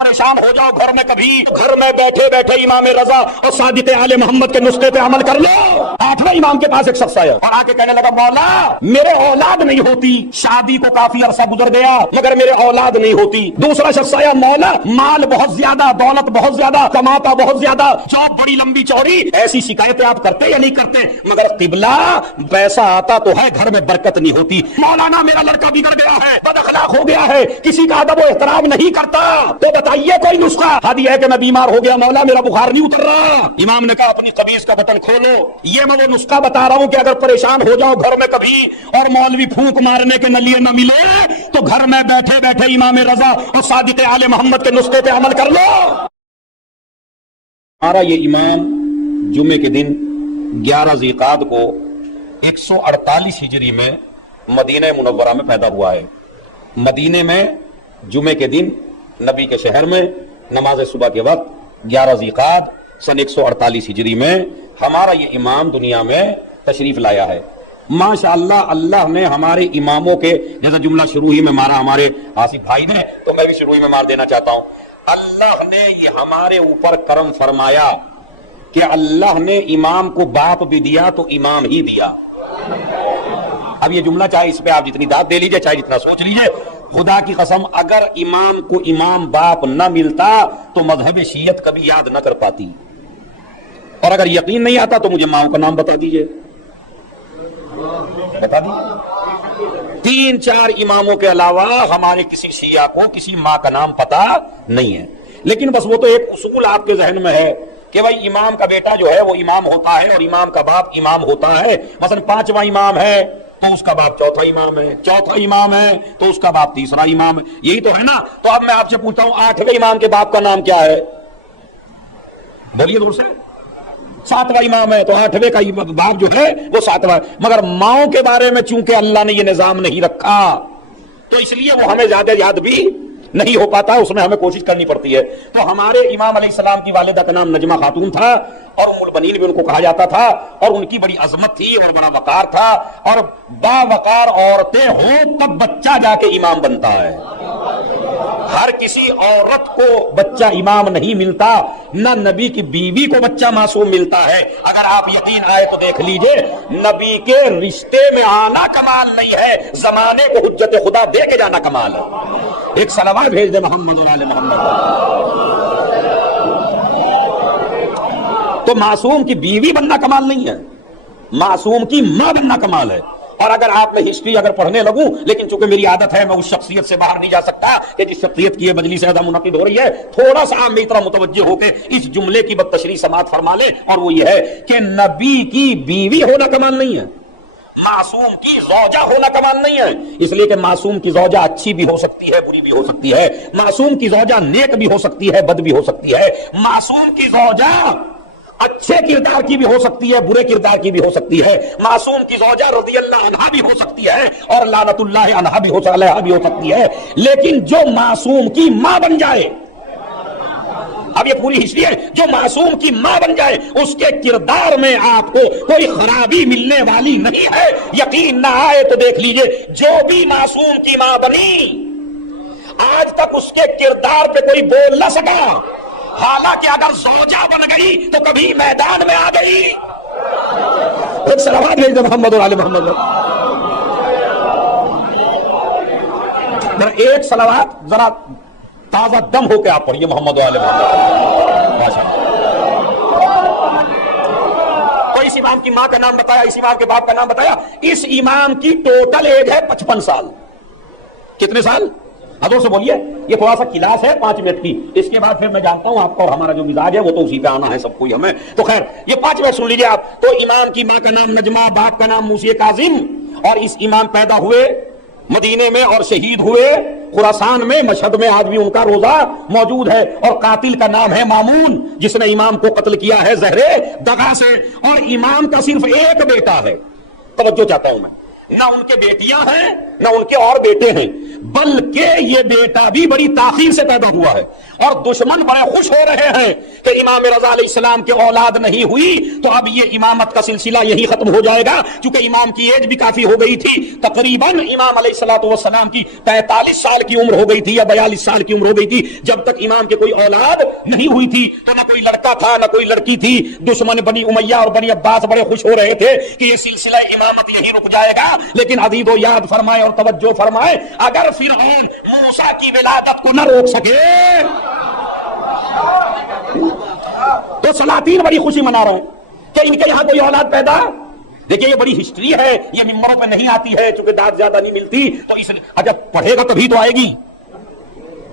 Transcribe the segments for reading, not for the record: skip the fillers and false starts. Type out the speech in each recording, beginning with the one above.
پریشان ہو جاؤ گھر میں کبھی، گھر میں بیٹھے بیٹھے امام رضا اور صادق آل محمد کے نسخے پہ عمل کر لو۔ آٹھویں امام کے پاس ایک شخص آیا اور آ کے کہنے لگا مولا میرے اولاد نہیں ہوتی، شادی کو کافی عرصہ گزر گیا مگر میرے اولاد نہیں ہوتی۔ دوسرا شخص آیا مولا مال بہت زیادہ، دولت بہت زیادہ، کماتا بہت زیادہ، جاب بڑی لمبی چوڑی، ایسی شکایتیں آپ کرتے یا نہیں کرتے؟ مگر قبلہ پیسہ آتا تو ہے گھر میں برکت نہیں ہوتی۔ مولانا میرا لڑکا بگڑ گیا ہے، بد اخلاق ہو گیا ہے، کسی کا ادب و احترام نہیں کرتا، تو بتائیے کوئی نسخہ؟ حدیث ہے کہ میں بیمار ہو گیا مولا میرا بخار نہیں اتر رہا۔ امام نے کہا اپنی قمیص کا بٹن کھولو، یہ میں وہ نسخہ بتا رہا ہوں کہ اگر پریشان ہو جاؤ گھر میں کبھی اور مولوی پھونک مارنے کے لیے نہ ملے تو گھر میں بیٹھے بیٹھے امام رضا اور صادق آل محمد کے نسخے پہ عمل کر لو۔ ہمارا یہ امام جمعے کے دن 11 ذی القعدہ کو 148 ہجری میں مدینہ منورہ میں پیدا ہوا ہے۔ مدینے میں جمعے کے دن نبی کے شہر میں نماز صبح کے وقت 11 ذی القعدہ سن 148 ہجری میں ہمارا یہ امام دنیا میں تشریف لایا ہے۔ ماشاءاللہ اللہ نے ہمارے اماموں کے جیسا جملہ شروع ہی میں مارا ہمارے آصف بھائی نے، تو میں بھی شروع ہی میں مار دینا چاہتا ہوں۔ اللہ نے یہ ہمارے اوپر کرم فرمایا کہ اللہ نے امام کو باپ بھی دیا تو امام ہی دیا۔ اب یہ جملہ چاہے اس پہ آپ جتنی داد دے لیجئے چاہے جتنا سوچ لیجئے، خدا کی قسم اگر امام کو امام باپ نہ ملتا تو مذہب شیعت کبھی یاد نہ کر پاتی۔ اور اگر یقین نہیں آتا تو مجھے ماؤں کا نام بتا دیجئے، بتا دیجئے۔ 3-4 اماموں کے علاوہ ہمارے کسی شیعہ کو کسی ماں کا نام پتا نہیں ہے، لیکن بس وہ تو ایک اصول آپ کے ذہن میں ہے کہ بھائی امام کا بیٹا جو ہے وہ امام ہوتا ہے اور امام کا باپ امام ہوتا ہے۔ مثلا 5واں امام ہے تو اس کا باپ چوتھا امام ہے، چوتھا امام ہے تو اس کا باپ تیسرا امام ہے، یہی تو ہے نا۔ تو اب میں آپ سے پوچھتا ہوں 8ویں امام کے باپ کا نام کیا ہے؟ بولیے دور سے۔ 7واں امام ہے تو 8ویں کا باپ جو ہے وہ 7واں، مگر ماؤں کے بارے میں چونکہ اللہ نے یہ نظام نہیں رکھا تو اس لیے وہ ہمیں زیادہ یاد بھی نہیں ہو پاتا، اس میں ہمیں کوشش کرنی پڑتی ہے۔ تو ہمارے امام علیہ السلام کی والدہ کا نام نجمہ خاتون تھا اور ام البنین بھی ان کو کہا جاتا تھا، اور ان کی بڑی عظمت تھی اور بڑا وقار تھا، اور با وقار عورتیں ہوں تب بچہ جا کے امام بنتا ہے۔ ہر کسی عورت کو بچہ امام نہیں ملتا، نہ نبی کی بیوی کو بچہ معصوم ملتا ہے۔ اگر آپ یقین آئے تو دیکھ لیجئے، نبی کے رشتے میں آنا کمال نہیں ہے، زمانے کو حجت خدا دے کے جانا کمال ہے۔ ایک صلوات بھیج دے محمد و آل محمد۔ تو معصوم کی بیوی بننا کمال نہیں ہے، معصوم کی ماں بننا کمال ہے۔ اور اگر آپ میں ہسٹری اگر پڑھنے لگوں، لیکن چونکہ میری عادت ہے میں اس شخصیت سے باہر نہیں جا سکتا کہ جس شخصیت کی یہ مجلس عہدہ منعقد ہو رہی ہے، تھوڑا سا آپ میری طرح متوجہ ہو کے اس جملے کی بدتشریح سماعت فرما لیں، اور وہ یہ ہے کہ نبی کی بیوی ہونا کمال نہیں ہے، معصوم کی زوجہ ہونا کمال نہیں ہے۔ اس لیے کہ معصوم کی زوجہ اچھی بھی ہو سکتی ہے، بری بھی ہو سکتی ہے، معصوم کی زوجہ نیک بھی ہو سکتی ہے، بد بھی ہو سکتی ہے، معصوم کی زوجہ اچھے کردار کی بھی ہو سکتی ہے، برے کردار کی بھی ہو سکتی ہے، معصوم کی زوجہ رضی اللہ عنہا بھی ہو سکتی ہے اور لعنت اللہ عنہا بھی ہو سکتی ہے، لیکن جو معصوم کی ماں بن جائے، اب یہ پوری ہسٹری ہے، جو معصوم کی ماں بن جائے اس کے کردار میں آپ کو کوئی خرابی ملنے والی نہیں ہے۔ یقین نہ آئے تو دیکھ لیجئے، جو بھی معصوم کی ماں بنی آج تک اس کے کردار پہ کوئی بول نہ سکا، حالانکہ اگر زوجہ بن گئی تو کبھی میدان میں آ گئی۔ ایک صلوات بھیج دے محمد و آل محمد۔ ایک صلوات ذرا تازہ دم ہو کے آپ پڑھیے محمد و آل محمد۔ تو اس امام کی ماں کا نام بتایا، اس امام کے باپ کا نام بتایا۔ اس امام کی ٹوٹل ایج ہے 55 سال۔ کتنے سال؟ حضور سے بولیے، یہ تھوڑا سا کلاس ہے 5 منٹ کی، اس کے بعد پھر میں جانتا ہوں آپ کا اور ہمارا جو مزاج ہے وہ تو اسی پہ آنا ہے سب کوئی ہمیں۔ تو خیر یہ 5 منٹ سن لیجئے آپ۔ تو امام کی ماں کا نام نجمہ، باپ کا نام موسی کاظم، اور اس امام پیدا ہوئے مدینے میں اور شہید ہوئے خراسان میں، مشہد میں آج بھی ان کا روزہ موجود ہے، اور قاتل کا نام ہے مامون، جس نے امام کو قتل کیا ہے زہر دغا سے، اور امام کا صرف ایک بیٹا ہے۔ توجہ چاہتا ہوں میں، نہ ان کے بیٹیاں ہیں نہ ان کے اور بیٹے ہیں، بلکہ یہ بیٹا بھی بڑی تاخیر سے پیدا ہوا ہے، اور دشمن بڑے خوش ہو رہے ہیں کہ امام رضا علیہ السلام کی اولاد نہیں ہوئی تو اب یہ امامت کا سلسلہ یہی ختم ہو جائے گا، کیونکہ امام کی ایج بھی کافی ہو گئی تھی، تقریباً امام علیہ السلام کی 43 سال کی عمر ہو گئی تھی یا 42 سال کی عمر ہو گئی تھی جب تک امام کے کوئی اولاد نہیں ہوئی تھی، تو نہ کوئی لڑکا تھا نہ کوئی لڑکی تھی۔ دشمن بنی امیہ اور بنی عباس بڑے خوش ہو رہے تھے کہ یہ سلسلہ امامت یہی رک جائے گا، لیکن عزیز و یاد فرمائے اور توجہ فرمائے، اگر فرعون موسیٰ کی ولادت کو نہ روک سکے تو سلاطین بڑی خوشی منا رہے ہیں کہ ان کے یہاں کوئی اولاد پیدا۔ دیکھیں یہ بڑی ہسٹری ہے، یہ ممبروں پہ نہیں آتی ہے چونکہ داد زیادہ نہیں ملتی، تو اس اگر پڑھے گا تبھی تو آئے گی۔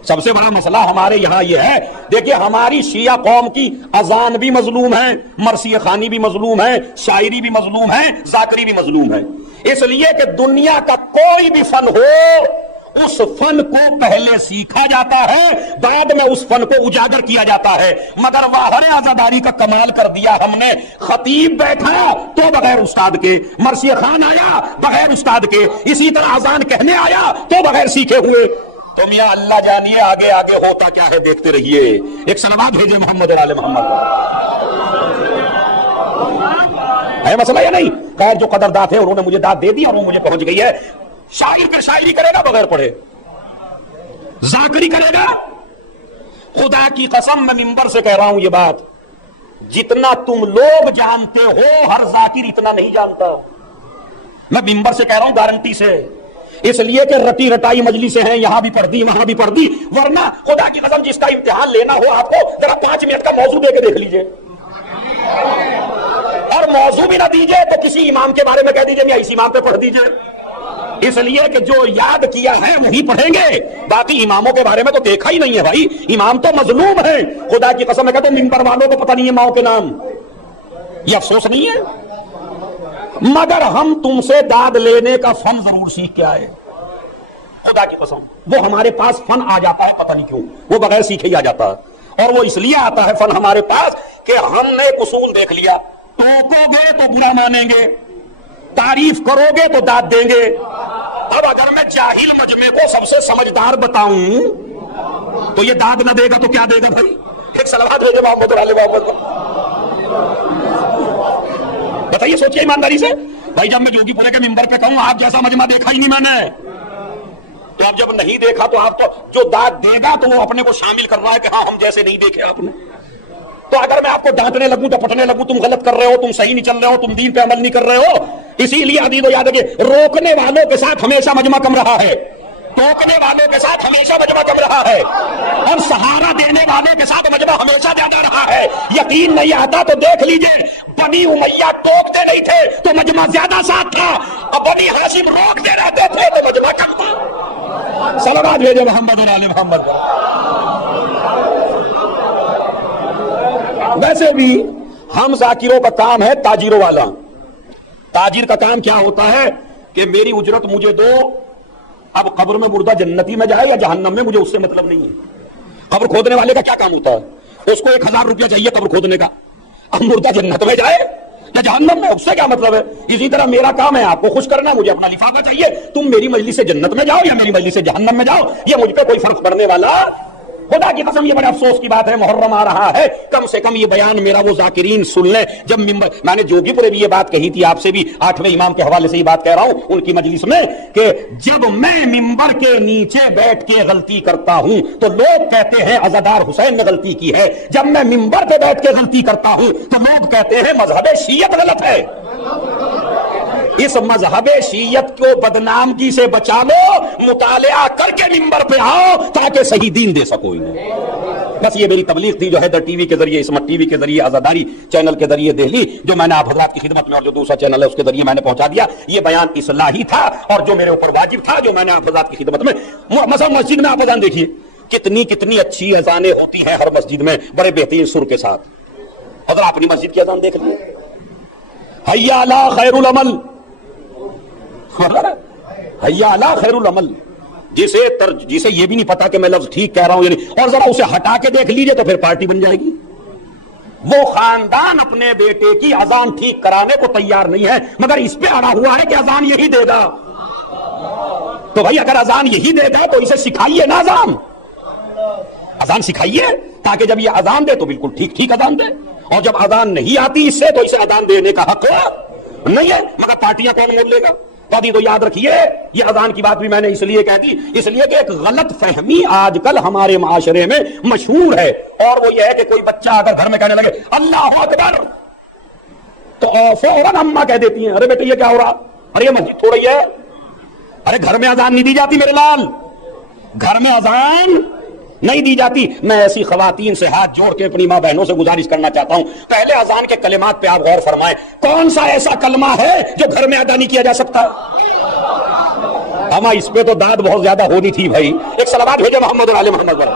سب سے بڑا مسئلہ ہمارے یہاں یہ ہے، دیکھیں ہماری شیعہ قوم کی اذان بھی مظلوم ہے، مرثیہ خوانی بھی مظلوم ہے، شاعری بھی مظلوم ہے، ذاکری بھی مظلوم ہے، اس لیے کہ دنیا کا کوئی بھی فن ہو اس فن کو پہلے سیکھا جاتا ہے، بعد میں اس فن کو اجاگر کیا جاتا ہے، مگر واہر عزاداری کا کمال کر دیا ہم نے، خطیب بیٹھا تو بغیر استاد کے، مرثیہ خوان آیا بغیر استاد کے، اسی طرح اذان کہنے آیا تو بغیر سیکھے ہوئے۔ تو میاں اللہ جانیے آگے آگے ہوتا کیا ہے، دیکھتے رہیے۔ ایک صلوات بھیجے محمد اور آل محمد۔ ہے مسئلہ یا نہیں؟ خیر جو قدرداد ہے انہوں نے مجھے داد دے دی اور وہ مجھے پہنچ گئی ہے۔ شاعر پھر شاعری کرے گا بغیر پڑھے، ذاکری کرے گا، خدا کی قسم میں ممبر سے کہہ رہا ہوں یہ بات، جتنا تم لوگ جانتے ہو ہر ذاکر اتنا نہیں جانتا، میں ممبر سے کہہ رہا ہوں گارنٹی سے، اس لیے کہ رٹی رٹائی مجلسیں ہیں، یہاں بھی پڑھ دی وہاں بھی پڑھ دی، ورنہ خدا کی قسم جس کا امتحان لینا ہو آپ کو ذرا 5 منٹ کا موضوع دے کے دیکھ لیجئے، اور موضوع بھی نہ دیجئے تو کسی امام کے بارے میں کہہ دیجئے یا اس امام پہ پڑھ دیجئے، اس لیے کہ جو یاد کیا ہے وہی پڑھیں گے، باقی اماموں کے بارے میں تو دیکھا ہی نہیں ہے بھائی، امام تو مظلوم ہے، خدا کی قسم ہے کہ تو ممبر والوں کو پتہ نہیں ہے ماؤں کے نام، یہ افسوس نہیں ہے؟ مگر ہم تم سے داد لینے کا فن ضرور سیکھ کے آئے، خدا کی قسم، وہ ہمارے پاس فن آ جاتا ہے پتہ نہیں کیوں، وہ بغیر سیکھے ہی آ جاتا ہے، اور وہ اس لیے آتا ہے فن ہمارے پاس کہ ہم نے ایک اصول دیکھ لیا، ٹوکو گے تو برا مانیں گے، تعریف کرو گے تو داد دیں گے۔ اب اگر میں جاہل مجمع کو سب سے سمجھدار بتاؤں تو یہ داد نہ دے گا تو کیا دے گا بھائی؟ ایک صلوات ہے محمد علی محمد۔ بتائیے سوچیے ایمانداری سے، بھائی جب میں جوگی پورے کے ممبر پہ کہوں آپ جیسا مجمع دیکھا ہی نہیں میں نے، تو اب جب نہیں دیکھا تو آپ تو جو داد دے گا تو وہ اپنے کو شامل کر رہا ہے کہ ہاں ہم جیسے نہیں دیکھے آپ نے۔ تو اگر میں آپ کو ڈانٹنے لگوں تو پٹنے لگوں تم غلط کر رہے ہو، تم صحیح نہیں چل رہے ہو، تم دین پہ عمل نہیں کر رہے ہو، اسی لیے عزیز و یاد ہے کہ روکنے والوں کے ساتھ ہمیشہ مجمع کم رہا ہے، ٹوکنے والوں کے ساتھ ہمیشہ مجمع کم رہا ہے، اور سہارا دینے والوں کے ساتھ مجمع ہمیشہ زیادہ رہا ہے۔ یقین نہیں آتا تو دیکھ لیجئے، بنی امیہ ٹوکتے نہیں تھے تو مجمع زیادہ ساتھ تھا، اور بنی ہاشم روکتے رہتے تھے تو مجمع کم تھا۔ صلوات بھیجے محمد اور آل محمد۔ ویسے بھی ہم ذاکروں کا کام ہے تاجروں والا، تاجر کا کام کیا ہوتا ہے کہ میری اجرت مجھے دو، اب قبر میں مردہ جنتی میں جائے یا جہنم میں مجھے اس سے مطلب نہیں ہے۔ قبر کھودنے والے کا کیا کام ہوتا ہے؟ اس کو 1000 روپیہ چاہیے قبر کھودنے کا، اب مردہ جنت میں جائے یا جہنم میں اس سے کیا مطلب ہے؟ اسی طرح میرا کام ہے آپ کو خوش کرنا، مجھے اپنا لفافہ چاہیے، تم میری مجلس سے جنت میں جاؤ یا میری مجلس سے جہنم میں جاؤ، یہ مجھ پہ کوئی فرق پڑنے والا۔ خدا کی قسم یہ بڑے افسوس کی بات ہے، محرم آ رہا ہے، کم سے کم یہ بیان میرا وہ ذاکرین سن لیں۔ جب میں نے جوگی پورے بھی یہ بات کہی تھی، آپ سے بھی 8ویں امام کے حوالے سے یہ بات کہہ رہا ہوں ان کی مجلس میں، کہ جب میں ممبر کے نیچے بیٹھ کے غلطی کرتا ہوں تو لوگ کہتے ہیں عزادار حسین نے غلطی کی ہے، جب میں ممبر پہ بیٹھ کے غلطی کرتا ہوں تو لوگ کہتے ہیں مذہب شیعت غلط ہے۔ اس مذہب شیعت کو بدنامگی سے بچا لو، مطالعہ کر کے ممبر پہ آؤ تاکہ صحیح دین دے سکو انہیں۔ بس یہ میری تبلیغ تھی جو حیدر ٹی وی کے ذریعے، اسمت ٹی وی کے ذریعے، آزاداری چینل کے ذریعے دہلی، جو میں نے آپ حضرات کی خدمت میں اور جو دوسرا چینل ہے اس کے ذریعے میں نے پہنچا دیا۔ یہ بیان اصلاحی تھا اور جو میرے اوپر واجب تھا، جو میں نے آپ حضرات کی خدمت میں، مثلا مسجد میں آپ اذان دیکھیے کتنی اچھی اذانیں ہوتی ہیں ہر مسجد میں بڑے بہترین سر کے ساتھ، اگر اپنی مسجد کی اذان دیکھ لیے، حیا علی خیر العمل، حیا علی خیر العمل، جسے یہ بھی نہیں پتا کہ میں لفظ ٹھیک کہہ رہا ہوں یعنی، اور ذرا اسے ہٹا کے دیکھ لیجئے تو پھر پارٹی بن جائے گی۔ وہ خاندان اپنے بیٹے کی اذان ٹھیک کرانے کو تیار نہیں ہے، مگر اس پہ اڑا ہوا ہے کہ اذان یہی دے گا۔ تو بھائی اگر اذان یہی دے گا تو اسے سکھائیے نا اذان سکھائیے، تاکہ جب یہ اذان دے تو بالکل ٹھیک ٹھیک اذان دے، اور جب اذان نہیں آتی اس سے تو اسے اذان دینے کا حق نہیں ہے، مگر پارٹیاں کون مول لے گا؟ تو یاد رکھیے، یہ اذان کی بات بھی میں نے اس لیے کہہ دی، اس لیے کہ ایک غلط فہمی آج کل ہمارے معاشرے میں مشہور ہے، اور وہ یہ ہے کہ کوئی بچہ اگر گھر میں کہنے لگے اللہ اکبر تو فوراً اماں کہہ دیتی ہیں ارے بیٹے یہ کیا ہو رہا، ارے یہ مسجد ہو رہی ہے، ارے گھر میں اذان نہیں دی جاتی میرے لال، گھر میں اذان نہیں دی جاتی۔ میں ایسی خواتین سے ہاتھ جوڑ کے اپنی ماں بہنوں سے گزارش کرنا چاہتا ہوں، پہلے اذان کے کلمات پہ آپ غور فرمائیں، کون سا ایسا کلمہ ہے جو گھر میں ادا نہیں کیا جا سکتا؟ ہمیں اس پہ تو داد بہت زیادہ ہونی تھی بھائی، ایک صلوات بھیجے محمد اور آل محمد پر۔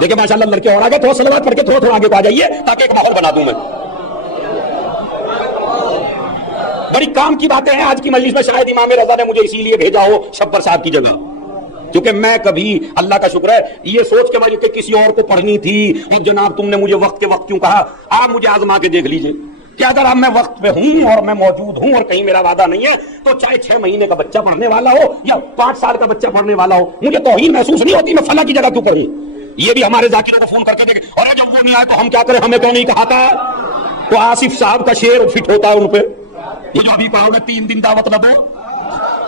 دیکھیں ماشاءاللہ لڑکے اور آگے تھوڑا صلوات پڑھ کے تھوڑا آگے کو آ جائیے تاکہ ایک ماحول بنا دوں میں۔ بڑی کام کی باتیں ہیں آج کی مجلس میں، شاید امام رضا نے مجھے اسی لیے بھیجا ہو شبر صاحب کی جگہ، کیونکہ میں کبھی اللہ کا شکر ہے یہ سوچ کے مجھے کہ کسی اور کو پڑھنی تھی، اور جناب تم نے مجھے وقت کے وقت کیوں کہا، آپ مجھے آزما کے دیکھ لیجئے کہ اگر اب میں وقت پہ ہوں اور میں موجود ہوں اور کہیں میرا وعدہ نہیں ہے تو چاہے 6 مہینے کا بچہ پڑھنے والا ہو یا 5 سال کا بچہ پڑھنے والا ہو، مجھے توہین محسوس نہیں ہوتی میں فلاں کی جگہ کیوں پڑھوں۔ یہ بھی ہمارے ذاکروں کو فون کر کے دیکھے، اور جب وہ نہیں آئے تو ہم کیا کریں، ہمیں کیوں نہیں کہا تھا؟ تو آصف صاحب کا شعر فٹ ہوتا ہے ان پہ، یہ جو ابھی کہا 3 دن دعوت نہ دو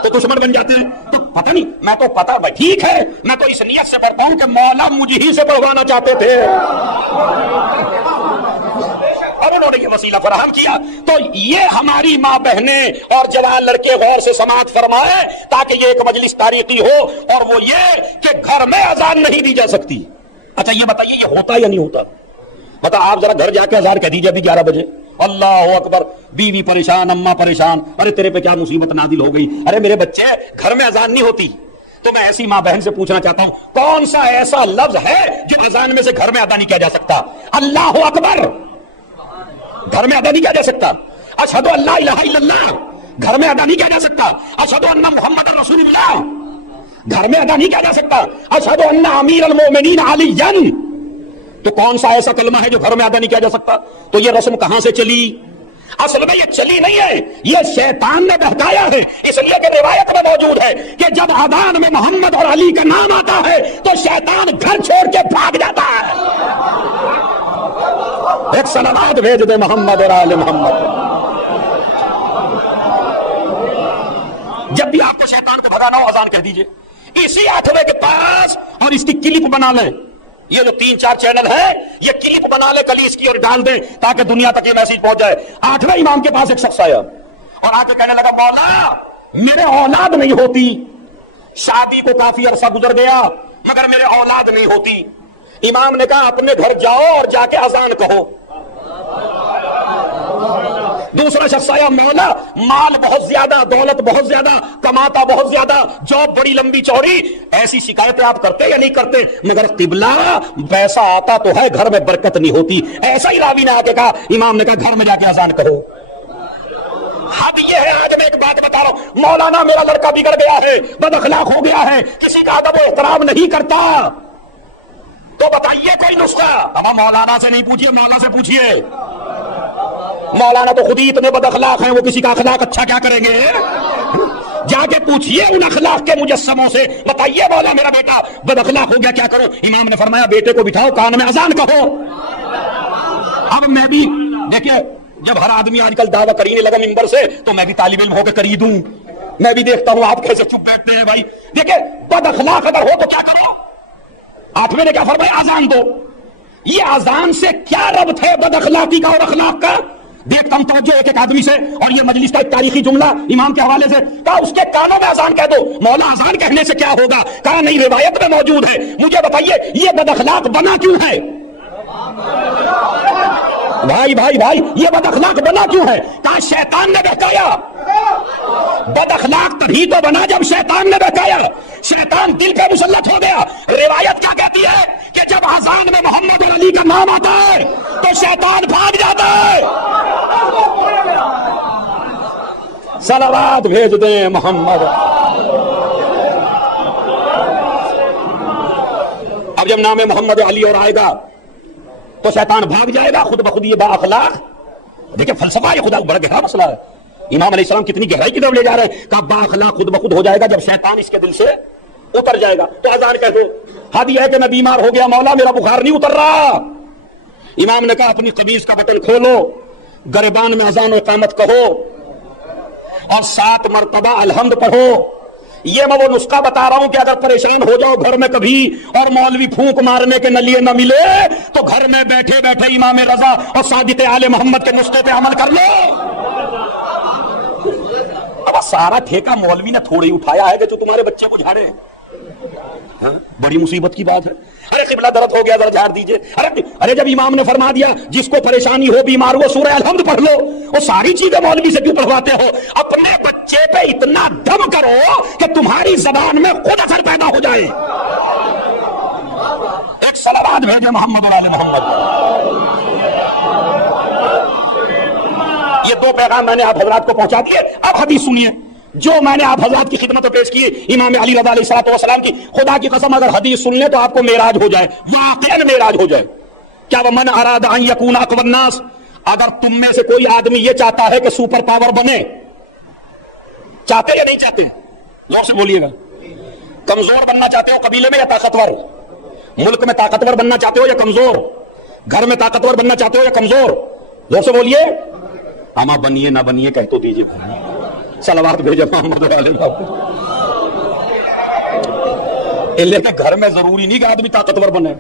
تو دشمن بن جاتے ہیں۔ تو پتہ نہیں، میں تو پتہ بھائی ٹھیک ہے، میں تو اس نیت سے پڑھتا ہوں کہ مولا مجھ ہی سے پڑھوانا چاہتے تھے اور انہوں نے یہ وسیلہ فراہم کیا۔ تو یہ ہماری ماں بہنیں اور جوان لڑکے غور سے سماعت فرمائیں تاکہ یہ ایک مجلس تاریخی ہو، اور وہ یہ کہ گھر میں اذان نہیں دی جا سکتی۔ اچھا یہ بتائیے یہ ہوتا یا نہیں ہوتا؟ بتا آپ ذرا گھر جا کے اذان کہہ دیجیے ابھی 11 بجے، اللہ اکبر، بیوی پریشان، اماں پریشان، ارے تیرے پہ کیا مصیبت نازل ہو گئی، ارے میرے بچے گھر میں اذان نہیں ہوتی۔ تو میں ایسی ماں بہن سے پوچھنا چاہتا ہوں کون سا ایسا لفظ ہے جو اذان میں سے گھر میں ادا نہیں کیا جا سکتا؟ اللہ اکبر گھر میں ادا نہیں کیا جا سکتا، اشہدو ان لا الہ الا اللہ گھر میں ادا نہیں کیا جا سکتا، اشہدو ان محمد رسول اللہ گھر میں ادا نہیں کیا جا سکتا، اشہدو ان امیر المومنین علی، تو کون سا ایسا کلمہ ہے جو گھر میں ادا نہیں کیا جا سکتا؟ تو یہ رسم کہاں سے چلی؟ اصل میں یہ چلی نہیں ہے، یہ شیطان نے بہکایا ہے، اس لیے کہ روایت میں موجود ہے کہ جب اذان میں محمد اور علی کا نام آتا ہے تو شیطان گھر چھوڑ کے بھاگ جاتا ہے۔ ایک صلوات بھیج دے محمد اور آل محمد۔ جب بھی آپ کو شیطان کو بھگانا ہو اذان کہہ دیجئے، اسی 8ویں کے پاس، اور اس کی کلپ بنا لیں، یہ جو 3-4 چینل ہے یہ کلپ بنا لے کلیس کی اور ڈال دے تاکہ دنیا تک یہ میسج پہنچ جائے۔ 8ویں امام کے پاس ایک شخص آیا اور آ کے کہنے لگا مولا میرے اولاد نہیں ہوتی، شادی کو کافی عرصہ گزر گیا مگر میرے اولاد نہیں ہوتی۔ امام نے کہا اپنے گھر جاؤ اور جا کے اذان کہو۔ دوسرا شخص آیا مولا مال بہت زیادہ، دولت بہت زیادہ، کماتا بہت زیادہ، جاب بڑی لمبی چوڑی، ایسی شکایتیں آپ کرتے یا نہیں کرتے؟ مگر قبلہ پیسہ آتا تو ہے گھر میں برکت نہیں ہوتی۔ ایسا ہی راوی نے آ کے کہا، امام نے کہا گھر میں جا کے اذان کہو۔ حد یہ ہے، آج میں ایک بات بتا رہا ہوں، مولانا میرا لڑکا بگڑ گیا ہے، بد اخلاق ہو گیا ہے، کسی کا ادب و احترام نہیں کرتا، تو بتائیے کوئی نسخہ؟ اب مولانا سے نہیں پوچھیے، مولا سے پوچھیے۔ مولانا تو خود ہی اتنے بد اخلاق ہیں، وہ کسی کا اخلاق اچھا کیا کریں گے؟ جا کے پوچھیے ان اخلاق کے مجسموں سے، بتائیے مولا میرا بیٹا بد اخلاق ہو گیا کیا کرو؟ امام نے فرمایا بیٹے کو بٹھاؤ، کان میں اذان کہو۔ اب میں بھی دیکھیے، جب ہر آدمی آج کل دعویٰ کرینے لگا منبر سے تو میں بھی طالب علم ہو کے کری دوں، میں بھی دیکھتا ہوں آپ کیسے چپ بیٹھتے ہیں۔ بھائی دیکھیں بد اخلاق اگر ہو تو کیا کرو؟ 8ویں نے کیا فرمایا؟ اذان دو۔ یہ اذان سے کیا ربط ہے بد اخلاقی کا اور اخلاق کا؟ دیکھتا ہوں توجہ ایک آدمی سے، اور یہ مجلس کا ایک تاریخی جملہ امام کے حوالے سے، کہا اس کے کانوں میں اذان کہہ دو۔ مولا اذان کہنے سے کیا ہوگا؟ کہا نہیں روایت میں موجود ہے، مجھے بتائیے یہ بد اخلاق بنا کیوں ہے؟ بھائی یہ بد اخلاق بنا کیوں ہے؟ کہا شیطان نے بہکایا۔ بد اخلاق تبھی تو بنا جب شیطان نے بہکایا، شیطان دل پہ مسلط ہو گیا۔ روایت کیا کہتی ہے کہ جب اذان میں محمد اور علی کا نام آتا ہے تو شیطان بھاگ جاتا ہے۔ صلوات بھیج دیں محمد۔ اب جب نام محمد علی اور آئے گا تو شیطان بھاگ جائے گا خود بخود. یہ با اخلاق دیکھیں فلسفہ یہ خدا بڑا گہرا مسئلہ ہے. امام علیہ السلام کتنی گہرائی کی طرف لے جا رہے ہیں. کہ با اخلاق خود بخود ہو جائے گا جب شیطان اس کے دل سے اتر جائے گا. تو اذان کہہ دو. حد یہ ہے کہ میں بیمار ہو گیا مولا میرا بخار نہیں اتر رہا. امام نے کہا اپنی قمیض کا بٹن کھولو, گریبان میں اذان و اقامت کہو اور 7 مرتبہ الحمد پڑھو. یہ میں وہ نسخہ بتا رہا ہوں کہ اگر پریشان ہو جاؤ گھر میں کبھی اور مولوی پھونک مارنے کے لیے نہ ملے تو گھر میں بیٹھے بیٹھے امام رضا اور صادق آل محمد کے نسخے پہ عمل کر لو. اب سارا ٹھیکہ مولوی نے تھوڑی اٹھایا ہے کہ جو تمہارے بچے کو جھاڑے. بڑی مصیبت کی بات ہے. ارے قبلہ درد ہو گیا ذرا جھاڑ دیجئے. ارے جب امام نے فرما دیا جس کو پریشانی ہو بیمار ہو سورہ الحمد پڑھ لو, وہ ساری چیزیں مولوی سے کیوں پڑھواتے ہو؟ اپنے بچے پہ اتنا دم کرو کہ تمہاری زبان میں خود اثر پیدا ہو جائے. ایک صلوات بھیجے محمد و آل محمد. یہ 2 پیغام میں نے آپ حضرات کو پہنچا دیے. اب حدیث سنیے جو میں نے آپ حضرات کی خدمت میں پیش کی امام علی رضا علیہ السلام کی. خدا کی قسم اگر حدیث سن لیں تو آپ کو معراج ہو جائے, واقعاً معراج ہو جائے. کیا وہ من اراد ان یکون اقوی الناس, اگر تم میں سے کوئی آدمی یہ چاہتا ہے کہ سپر پاور بنے, چاہتے یا نہیں چاہتے؟ زور سے بولیے گا. کمزور بننا چاہتے ہو قبیلے میں یا طاقتور؟ ملک میں طاقتور بننا چاہتے ہو یا کمزور؟ گھر میں طاقتور بننا چاہتے ہو یا کمزور؟ زور سے بولیے. اما بنیے نہ بنیے کہہ تو دیجیے. صلوات بھیجے محمد علیہ وسلم. لیکن گھر میں ضروری نہیں کہ آدمی طاقتور بنے.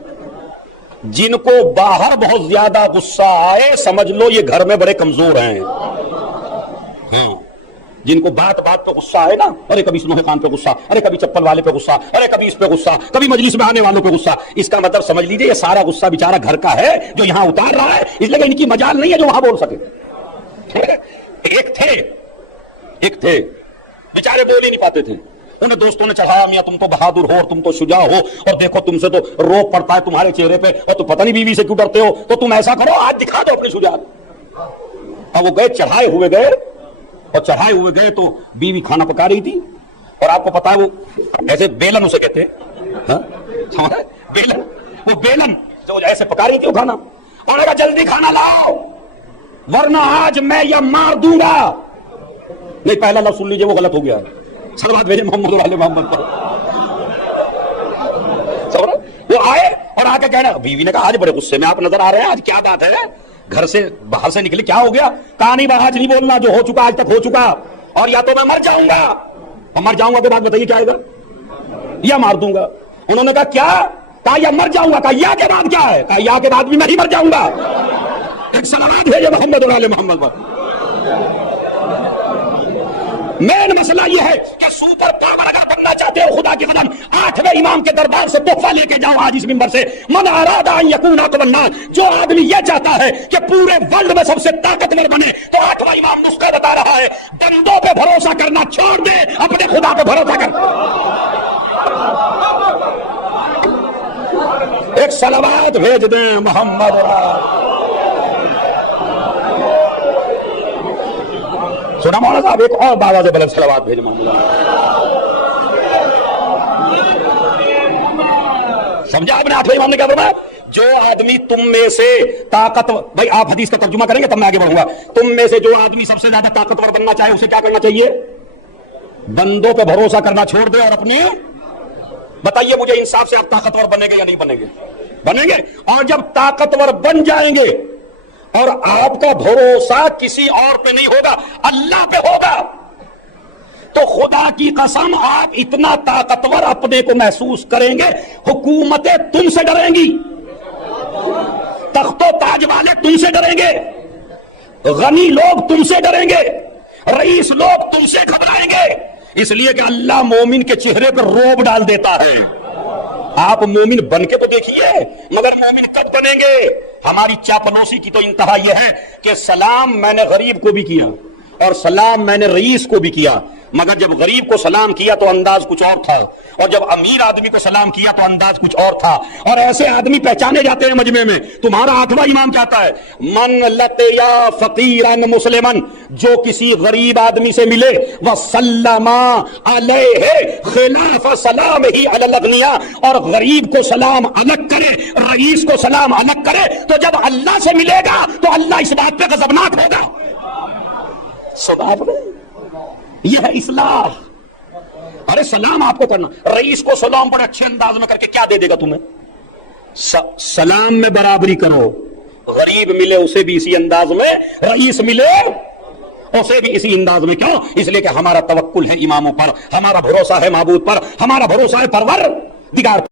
جن کو باہر بہت زیادہ غصہ آئے سمجھ لو یہ گھر میں بڑے کمزور ہیں. ہاں جن کو بات بات پہ غصہ آئے نا, ارے کبھی سنوے خان پہ غصہ, ارے کبھی چپل والے پہ غصہ, ارے کبھی اس پہ غصہ, کبھی مجلس میں آنے والوں پہ غصہ, اس کا مطلب سمجھ لیجیے یہ سارا غصہ بیچارہ گھر کا ہے جو یہاں اتار رہا ہے, اس لیے ان کی مجال نہیں ہے جو وہاں بول سکے. ایک تھے بیچارے بول ہی نہیں پاتے تھے. انہیں دوستوں نے چڑھایا میاں تم تو بہادر ہو اور تم تو شجاع ہو اور دیکھو تم سے تو روب پڑتا ہے تمہارے چہرے پہ اور تو پتہ نہیں بیوی سے کیوں ڈرتے ہو, تو تم ایسا کرو آج دکھا دو اپنی شجاعت. اور وہ گئے چڑھائے ہوئے گئے تو بیوی کھانا پکا رہی تھی اور آپ کو پتا ہے وہ ایسے بیلن اسے کہتے ہیں, بیلن, وہ بیلن جو ایسے پکا رہی تھی وہ کھانا, اور کہا جلدی کھانا لاؤ ورنہ آج میں یہ مار دوں گا. نہیں پہلا لفظ سن لیجیے وہ غلط ہو گیا. صلوات بھیجے محمد علیہ محمد پر. وہ آئے اور آ کے کہنا, بیوی نے کہا آج بڑے غصے میں آپ نظر آ رہے ہیں, آج کیا بات ہے؟ گھر سے باہر سے نکلے کیا ہو گیا؟ کہا نہیں آج نہیں بولنا, جو ہو چکا آج تک ہو چکا, اور یا تو میں مر جاؤں گا, اور مر جاؤں گا کے بعد بتائیے کیا آئے گا, یا مار دوں گا. انہوں نے کہا کیا؟ کہا یا مر جاؤں گا. کہا یا کے بعد کیا ہے؟ کہا یا کے بعد بھی میں ہی مر جاؤں گا. ایک صلوات بھیجے محمد علیہ محمد پر. مین مسئلہ یہ ہے کہ سپر پاور اگر بننا چاہتے ہو خدا کی قدم 8ویں امام کے دربار سے تحفہ لے کے جاؤ آج اس منبر سے. من اراد ان یکون اقوی الناس, جو آدمی یہ چاہتا ہے کہ پورے ورلڈ میں سب سے طاقتور بنے تو 8واں امام نسخہ بتا رہا ہے, بندوں پہ بھروسہ کرنا چھوڑ دے, اپنے خدا پہ بھروسہ کر. ایک صلوات بھیج دیں محمد. سنا مولانا صاحب, ایک اور بابا سے بلند صلوات بھیج محمد. سمجھا آپ نے؟ 8ویں امام نے کیا فرمایا؟ جو آدمی تم میں سے طاقتور, بھائی آپ حدیث کا ترجمہ کریں گے تب میں آگے بڑھوں گا, تم میں سے جو آدمی سب سے زیادہ طاقتور بننا چاہے اسے کیا کرنا چاہیے؟ بندوں پہ بھروسہ کرنا چھوڑ دے اور اپنی, بتائیے مجھے انصاف سے آپ طاقتور بنیں گے یا نہیں بنیں گے؟ بنیں گے. اور جب طاقتور بن جائیں گے اور آپ کا بھروسہ کسی اور پہ نہیں ہوگا, اللہ پہ ہوگا, تو خدا کی قسم آپ اتنا طاقتور اپنے کو محسوس کریں گے, حکومتیں تم سے ڈریں گی, تخت و تاج والے تم سے ڈریں گے, غنی لوگ تم سے ڈریں گے, رئیس لوگ تم سے گھبرائیں گے, اس لیے کہ اللہ مومن کے چہرے پر روب ڈال دیتا ہے. آپ مومن بن کے تو دیکھیے, مگر مومن کب بنیں گے؟ ہماری چاپلوسی کی تو انتہا یہ ہے کہ سلام میں نے غریب کو بھی کیا اور سلام میں نے رئیس کو بھی کیا, مگر جب غریب کو سلام کیا تو انداز کچھ اور تھا، اور جب امیر آدمی کو سلام کیا تو انداز کچھ اور تھا۔ اور ایسے آدمی پہچانے جاتے ہیں مجمع میں۔ تمہارا 8واں امام کہتا ہے من لقیا فقیرا مسلما، جو کسی غریب آدمی سے ملے وسلم علیہ خلاف سلامہ علی الاغنیاء، اور غریب کو سلام الگ کرے، رئیس کو سلام الگ کرے، تو جب اللہ سے ملے گا تو اللہ اس بات پہ غضبناک ہوگا۔ سبحان اللہ، یہ ہے اصلاح۔ ارے سلام آپ کو کرنا، رئیس کو سلام بڑے اچھے انداز میں کر کے کیا دے دے گا تمہیں؟ سلام میں برابری کرو، غریب ملے اسے بھی اسی انداز میں، رئیس ملے اسے بھی اسی انداز میں۔ کیوں؟ اس لیے کہ ہمارا توکل ہے اماموں پر، ہمارا بھروسہ ہے معبود پر، ہمارا بھروسہ ہے پروردگار پر۔